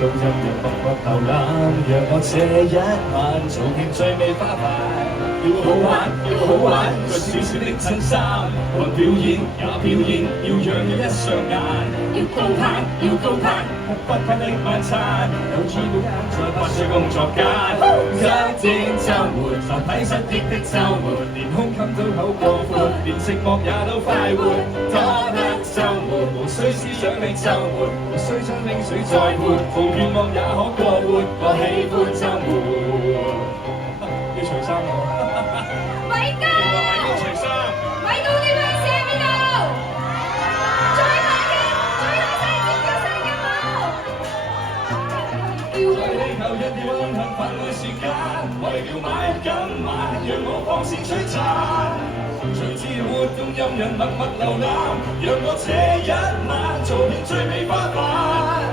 到任人默默投籃，讓我這一晚做遍最美花牌。要好玩，要好玩，着小小的襯衫，看表演也表演，要讓人一上眼。要高攀，要高攀，不分的晚餐，有意料在不需工作間。今天週末，集體失憶的週末，連胸襟都好廣闊，連寂寞也都快活。多得週末，無需思想的週末，無需將冰水再潑，無願望也可過活。我喜歡週末。要除衫喎。偉哥，除衫。偉哥呢位係邊度？最大嘅，最大聲尖叫聲嘅冇。在地球一啲溫馨快樂時間，為了買今晚，讓我放肆璀璨。隨之活動任人默默瀏覽，讓我這一晚做遍最美花瓣。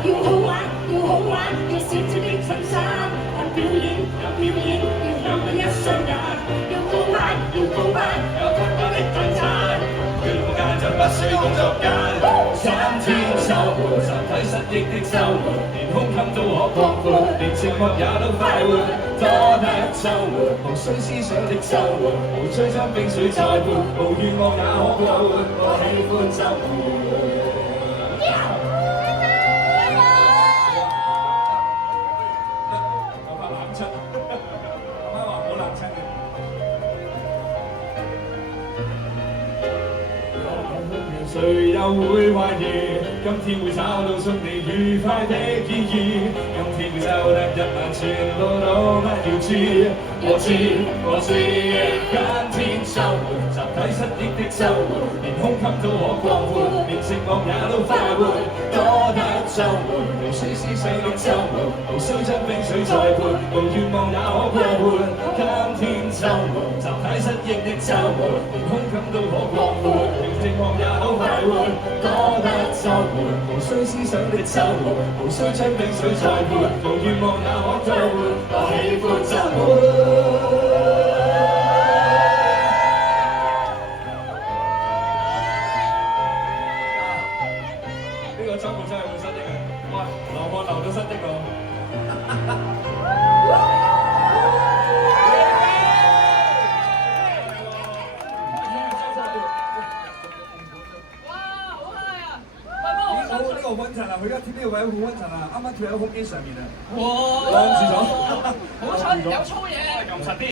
要好玩，要好玩，要閃閃的襯衫，看表演也表演，要讓人一雙眼。要高攀，要高攀，有突破的大餐，要眼就不需工作間。今天週末，集體失憶的週末，連胸襟都可擴闊，連寂寞也都快活。多得週末，無需思想的週末，無需將冰水再潑，無願望也可過活。我喜歡週末。有怕冷親，阿媽話唔好冷親嘅。誰又會懷疑，今天會找到祝你愉快的意義？今天會走得一晚，全部都不要知。我知，我知，今天週末，集體失憶的週末，連胸襟都可擴闊，連寂寞也都快活。多得週末，無需思想的週末，無需將冰水再潑，無願望也可過活。今天週末，集體失憶的週末，連胸襟都可擴闊，連寂寞也好快活。多得週末，無需思想的週末，無需將冰水再潑，無願望也可過活。我喜歡週末。呢個週末真係會失憶嘅，哇！流汗流到失憶喎。呢個好穩陣啊！佢而家貼呢個位好穩陣啊！啱啱貼喺胸肌上面啊！哇！晾住咗，好彩有粗嘢，撳實啲。